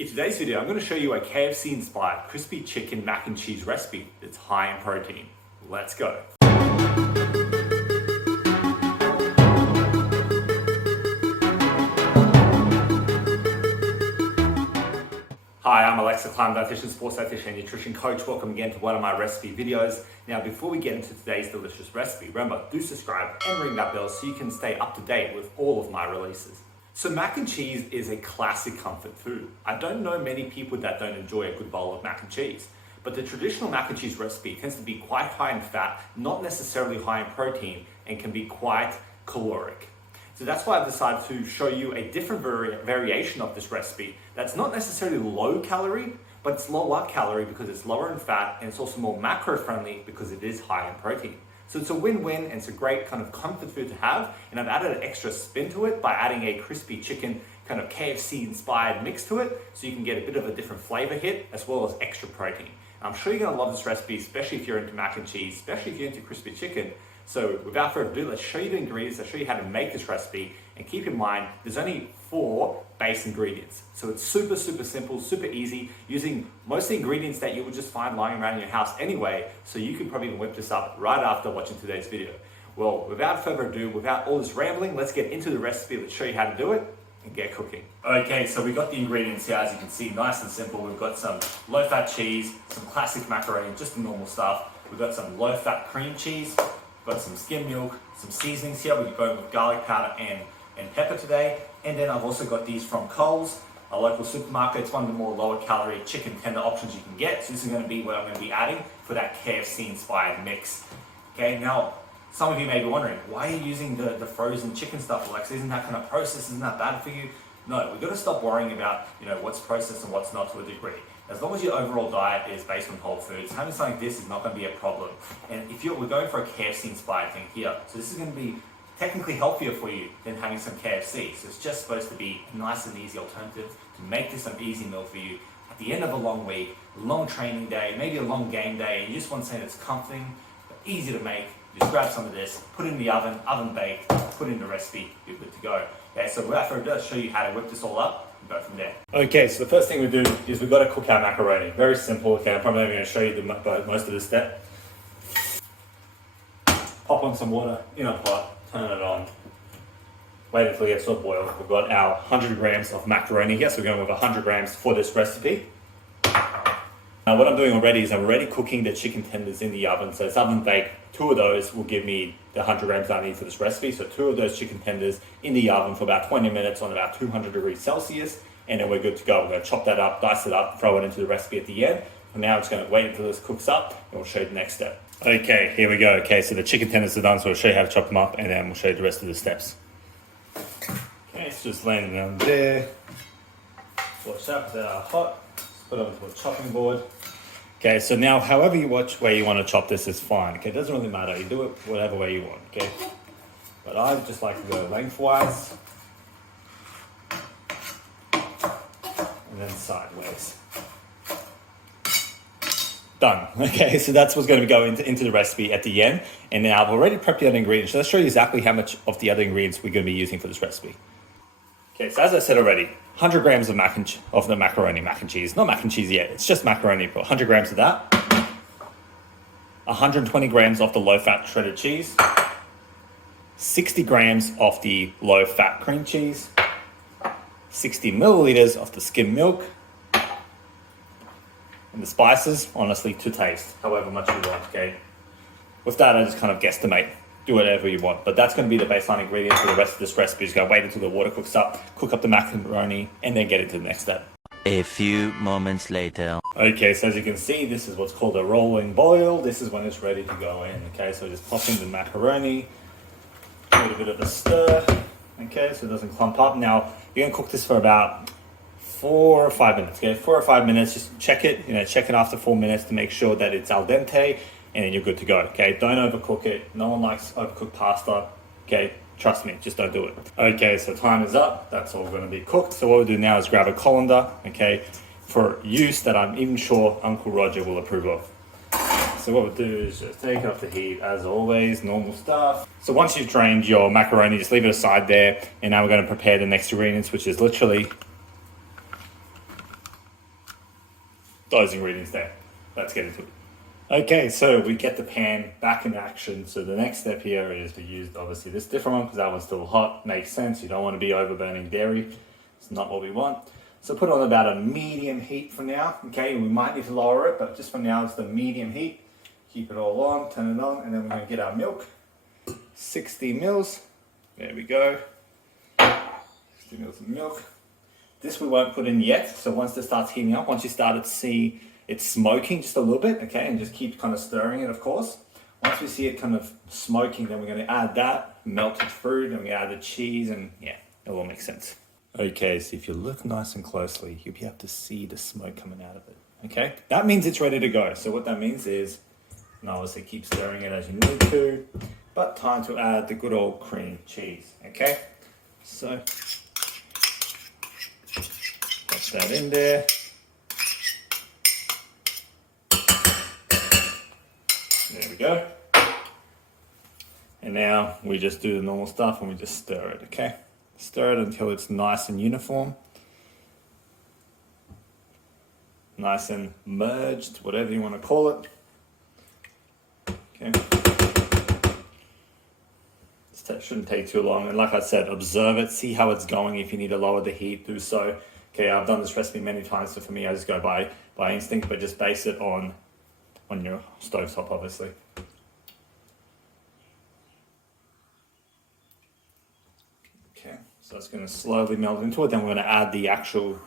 In today's video, I'm going to show you a KFC-inspired crispy chicken mac and cheese recipe that's high in protein. Let's go. Hi, I'm Aleksa, dietitian, sports dietitian, and nutrition coach. Welcome again to one of my recipe videos. Now, before we get into today's delicious recipe, remember, do subscribe and ring that bell so you can stay up to date with all of my releases. So mac and cheese is a classic comfort food. I don't know many people that don't enjoy a good bowl of mac and cheese, but the traditional mac and cheese recipe tends to be quite high in fat, not necessarily high in protein, and can be quite caloric. So that's why I've decided to show you a different variation of this recipe that's not necessarily low calorie, but it's lower calorie because it's lower in fat, and it's also more macro friendly because it is high in protein. So it's a win-win, and it's a great kind of comfort food to have. And I've added an extra spin to it by adding a crispy chicken kind of KFC-inspired mix to it, so you can get a bit of a different flavor hit as well as extra protein. I'm sure you're gonna love this recipe, especially if you're into mac and cheese, especially if you're into crispy chicken. So without further ado, let's show you the ingredients, I'll show you how to make this recipe, and keep in mind, there's only 4 base ingredients. So it's super simple, super easy, using most of the ingredients that you would just find lying around in your house anyway, so you can probably whip this up right after watching today's video. Well, without further ado, without all this rambling, let's get into the recipe, let's show you how to do it, and get cooking. Okay, so we've got the ingredients here, as you can see, nice and simple. We've got some low-fat cheese, some classic macaroni, just the normal stuff. We've got some low-fat cream cheese, we've got some skim milk, some seasonings here. We're going with garlic powder and pepper today. And then I've also got these from Coles, a local supermarket. It's one of the more lower calorie chicken tender options you can get. So this is going to be what I'm going to be adding for that KFC-inspired mix. Okay, now some of you may be wondering, why are you using the frozen chicken stuff, Aleksa? Isn't that kind of processed? Isn't that bad for you? No, we've got to stop worrying about what's processed and what's not to a degree. As long as your overall diet is based on whole foods, having something like this is not going to be a problem. And we're going for a KFC-inspired thing here, so this is going to be technically healthier for you than having some KFC. So it's just supposed to be a nice and easy alternative to make this an easy meal for you at the end of a long week, a long training day, maybe a long game day, and you just want something that's comforting, but easy to make. Just grab some of this, put it in the oven baked, put it in the recipe, you're good to go. Okay, so without further ado, I'll show you how to whip this all up and go from there. Okay, so the first thing we do is we've got to cook our macaroni. Very simple. Okay, I'm probably not going to show you most of this step. Pop on some water in a pot, turn it on, wait until it gets to a boil. We've got our 100 grams of macaroni here, so we're going with 100 grams for this recipe. Now what I'm doing already is I'm already cooking the chicken tenders in the oven, so it's oven baked. 2 of those will give me the 100 grams that I need for this recipe. So 2 of those chicken tenders in the oven for about 20 minutes on about 200 degrees Celsius, and then we're good to go. We're going to chop that up, dice it up, throw it into the recipe at the end. And now I'm just going to wait until this cooks up, and we'll show you the next step. Okay, here we go. Okay, so the chicken tenders are done, so we'll show you how to chop them up, and then we'll show you the rest of the steps. Okay, so just laying them there. Watch out, they are hot. Just put it onto a chopping board. Okay, so now however which way you want to chop this is fine. Okay, it doesn't really matter. You do it whatever way you want. Okay, but I just like to go lengthwise and then sideways. Done. Okay, so that's what's going to go into the recipe at the end. And now I've already prepped the other ingredients. So let's show you exactly how much of the other ingredients we're going to be using for this recipe. Okay, so as I said already, 100 grams of the macaroni mac and cheese. Not mac and cheese yet, it's just macaroni, but 100 grams of that. 120 grams of the low-fat shredded cheese. 60 grams of the low-fat cream cheese. 60 milliliters of the skim milk. And the spices, honestly, to taste, however much you want, okay? With that, I just kind of guesstimate. Do whatever you want, but that's going to be the baseline ingredients for the rest of this recipe. Just going to wait until the water cooks up, cook up the macaroni, and then get into the next step. A few moments later. Okay, so as you can see, this is what's called a rolling boil. This is when it's ready to go in. Okay, so just pop in the macaroni, give it a bit of a stir. Okay, so it doesn't clump up. Now you're going to cook this for about 4 or 5 minutes. Okay, 4 or 5 minutes. Just check it. Check it after 4 minutes to make sure that it's al dente. And then you're good to go, okay? Don't overcook it. No one likes overcooked pasta, okay? Trust me, just don't do it. Okay, so time is up. That's all going to be cooked. So what we'll do now is grab a colander, okay, for use that I'm even sure Uncle Roger will approve of. So what we'll do is just take it off the heat, as always, normal stuff. So once you've drained your macaroni, just leave it aside there. And now we're going to prepare the next ingredients, which is literally those ingredients there. Let's get into it. Okay, so we get the pan back in action. So the next step here is to use obviously this different one because that one's still hot. Makes sense. You don't want to be overburning dairy. It's not what we want. So put on about a medium heat for now. Okay, we might need to lower it, but just for now it's the medium heat. Keep it all on, turn it on, and then we're going to get our milk. 60 mils. There we go. 60 mils of milk. This we won't put in yet. So once this starts heating up, once you start to see it's smoking just a little bit, okay, and just keep kind of stirring it, of course. Once we see it kind of smoking, then we're going to add that melted fruit, and we add the cheese, and yeah, it all makes sense. Okay, so if you look nice and closely, you'll be able to see the smoke coming out of it. Okay, that means it's ready to go. So what that means is, and obviously keep stirring it as you need to, but time to add the good old cream cheese. Okay, so put that in there. There we go. And now we just do the normal stuff and we just stir it, okay? Stir it until it's nice and uniform. Nice and merged, whatever you want to call it. Okay. This shouldn't take too long. And like I said, observe it, see how it's going. If you need to lower the heat, do so. Okay, I've done this recipe many times, so for me, I just go by instinct, but just base it on your stovetop, obviously. Okay, so it's going to slowly melt into it. Then we're going to add the actual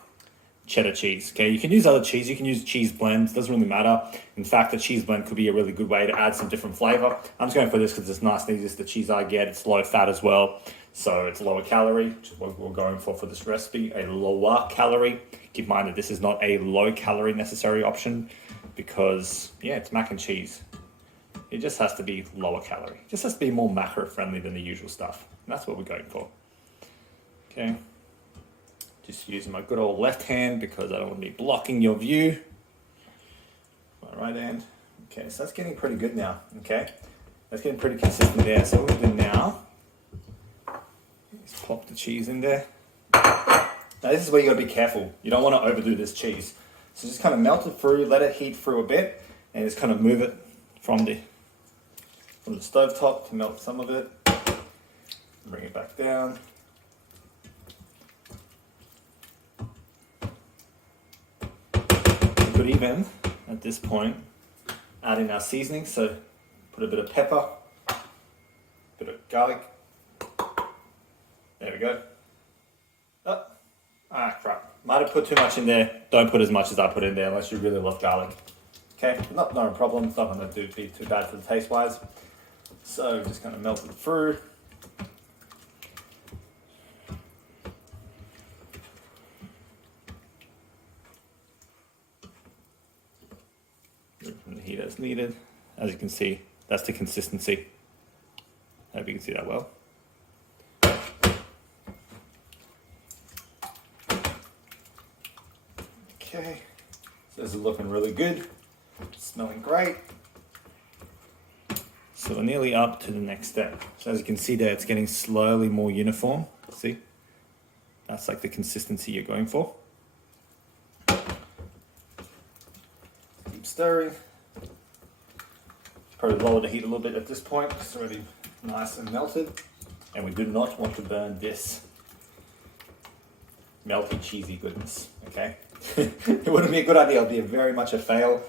cheddar cheese. Okay, you can use other cheese. You can use cheese blends. Doesn't really matter. In fact, the cheese blend could be a really good way to add some different flavor. I'm just going for this because it's nice and easy. It's the cheese I get. It's low fat as well, so it's lower calorie, which is what we're going for this recipe. A lower calorie. Keep in mind that this is not a low calorie necessary option, because yeah, it's mac and cheese. It just has to be lower calorie. It just has to be more macro friendly than the usual stuff. And that's what we're going for. Okay. Just using my good old left hand because I don't want to be blocking your view. My right hand. Okay, so that's getting pretty good now. Okay. That's getting pretty consistent there. So what we'll do now is pop the cheese in there. Now this is where you gotta be careful. You don't want to overdo this cheese. So just kind of melt it through, let it heat through a bit, and just kind of move it from the stove top to melt some of it. Bring it back down. We could even, at this point, add in our seasoning. So put a bit of pepper, a bit of garlic. There we go. Oh, crap. Might have put too much in there. Don't put as much as I put in there unless you really love garlic. Okay, not a problem. It's not going to be too bad for the taste wise. So just kind of melt it through. From the heat as needed. As you can see, that's the consistency. I hope you can see that well. Okay, so this is looking really good. It's smelling great. So we're nearly up to the next step. So as you can see there, it's getting slowly more uniform. See? That's like the consistency you're going for. Keep stirring. Probably lower the heat a little bit at this point. It's already nice and melted. And we do not want to burn this melty, cheesy goodness, okay? It wouldn't be a good idea. It'll be very much a fail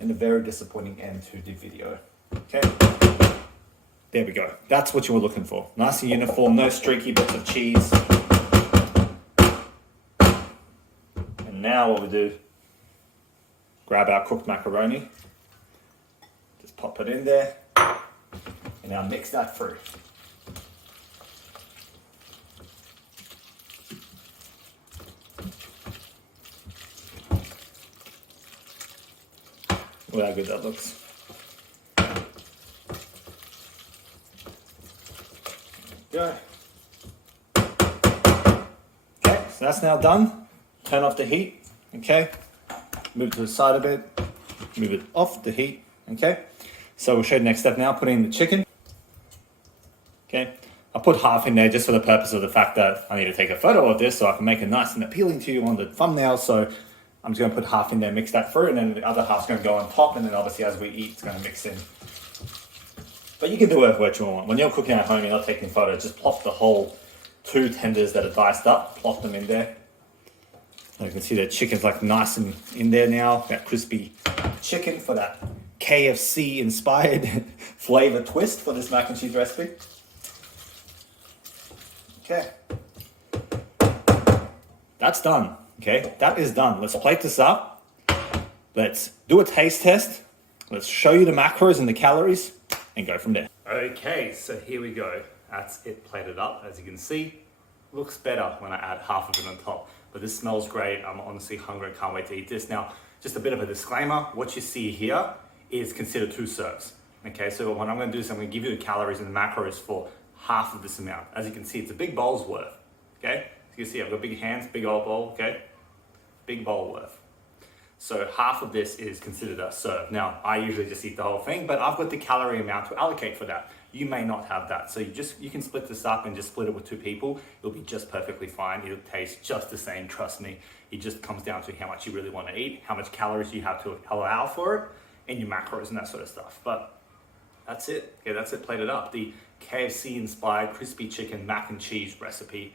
and a very disappointing end to the video, okay? There we go. That's what you were looking for. Nice and uniform, no streaky bits of cheese. And now what we do, grab our cooked macaroni, just pop it in there, and now mix that through. Look how good that looks. Go. Okay, so that's now done. Turn off the heat, okay? Move to the side a bit. Move it off the heat, okay? So we'll show you the next step now, putting in the chicken. Okay, I put half in there just for the purpose of the fact that I need to take a photo of this so I can make it nice and appealing to you on the thumbnail. So I'm just gonna put half in there, mix that through, and then the other half's gonna go on top, and then obviously as we eat, it's gonna mix in. But you can do whatever you want. When you're cooking at home, you're not taking photos, just plop the whole 2 tenders that are diced up, plop them in there. So you can see the chicken's like nice and in there now, that crispy chicken for that KFC-inspired flavor twist for this mac and cheese recipe. Okay. That's done. Okay, that is done. Let's plate this up. Let's do a taste test. Let's show you the macros and the calories and go from there. Okay, so here we go. That's it plated up. As you can see, looks better when I add half of it on top. But this smells great. I'm honestly hungry. I can't wait to eat this. Now, just a bit of a disclaimer. What you see here is considered 2 serves. Okay, so what I'm gonna do is I'm gonna give you the calories and the macros for half of this amount. As you can see, it's a big bowl's worth. Okay, so you can see I've got big hands, big old bowl, okay? Big bowl worth. So half of this is considered a serve. Now, I usually just eat the whole thing, but I've got the calorie amount to allocate for that. You may not have that. So you can split this up and just split it with 2 people. It'll be just perfectly fine. It'll taste just the same, trust me. It just comes down to how much you really want to eat, how much calories you have to allow for it, and your macros and that sort of stuff. But that's it. Okay, that's it plated up. The KFC-inspired crispy chicken mac and cheese recipe.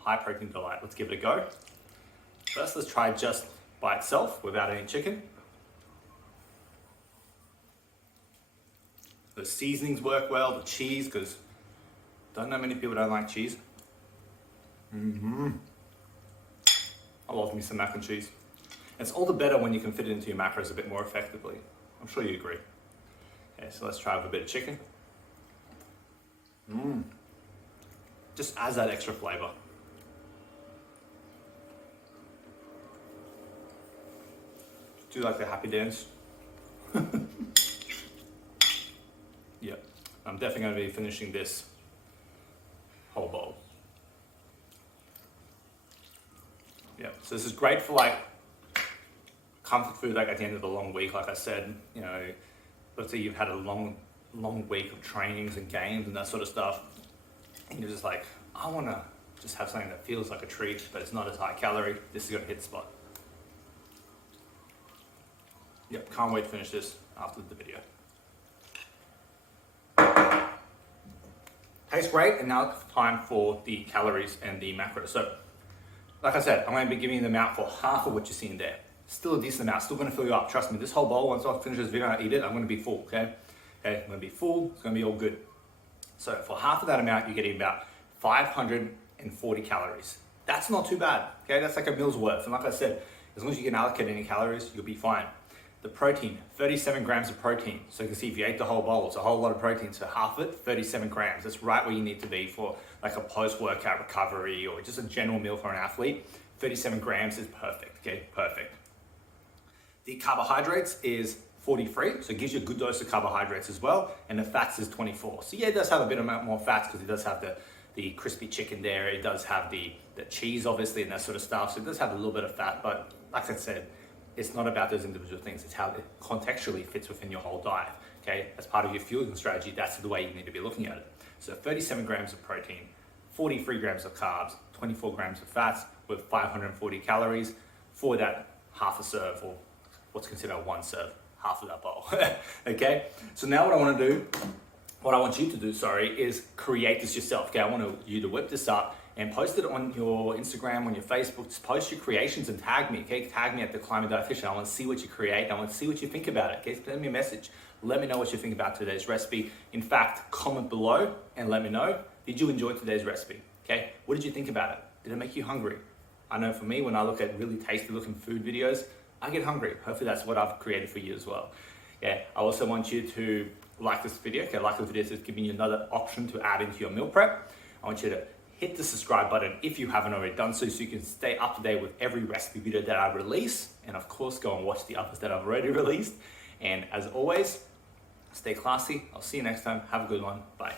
High protein delight. Let's give it a go. First, let's try just by itself without any chicken. The seasonings work well, the cheese, because don't know many people don't like cheese. I love me some mac and cheese. It's all the better when you can fit it into your macros a bit more effectively. I'm sure you agree. Okay, so let's try with a bit of chicken. Just adds that extra flavor. Do you like the happy dance? Yep, I'm definitely going to be finishing this whole bowl. Yeah, so this is great for like comfort food, like at the end of the long week. Like I said, you know, let's say you've had a long week of trainings and games and that sort of stuff, and you're just like, I want to just have something that feels like a treat, but it's not as high calorie. This is going to hit the spot. Yep, can't wait to finish this after the video. Tastes great, and now it's time for the calories and the macros. So, like I said, I'm going to be giving you the amount for half of what you see in there. Still a decent amount, still going to fill you up. Trust me, this whole bowl, once I finish this video and I eat it, I'm going to be full, okay? Okay, I'm going to be full, it's going to be all good. So for half of that amount, you're getting about 540 calories. That's not too bad, okay? That's like a meal's worth. And like I said, as long as you can allocate any calories, you'll be fine. The protein, 37 grams of protein. So you can see if you ate the whole bowl, it's a whole lot of protein. So half of it, 37 grams. That's right where you need to be for like a post-workout recovery or just a general meal for an athlete. 37 grams is perfect, okay? Perfect. The carbohydrates is 43, so it gives you a good dose of carbohydrates as well. And the fats is 24. So yeah, it does have a bit more fats because it does have the crispy chicken there. It does have the cheese, obviously, and that sort of stuff. So it does have a little bit of fat, but like I said, it's not about those individual things. It's how it contextually fits within your whole diet, okay? As part of your fueling strategy, that's the way you need to be looking at it. So 37 grams of protein, 43 grams of carbs, 24 grams of fats with 540 calories for that half a serve, or what's considered one serve, half of that bowl, okay? So now what I want you to do, is create this yourself, okay? I want you to whip this up and post it on your Instagram, on your Facebook. Just post your creations and tag me, okay? Tag me at The Climate Dietitian. I want to see what you create. I want to see what you think about it, okay? Send me a message. Let me know what you think about today's recipe. In fact, comment below and let me know, did you enjoy today's recipe, okay? What did you think about it? Did it make you hungry? I know for me, when I look at really tasty looking food videos, I get hungry. Hopefully that's what I've created for you as well. Yeah, I also want you to like this video, okay? Like the video is giving you another option to add into your meal prep. I want you to hit the subscribe button if you haven't already done so you can stay up to date with every recipe video that I release. And of course, go and watch the others that I've already released. And as always, stay classy. I'll see you next time. Have a good one. Bye.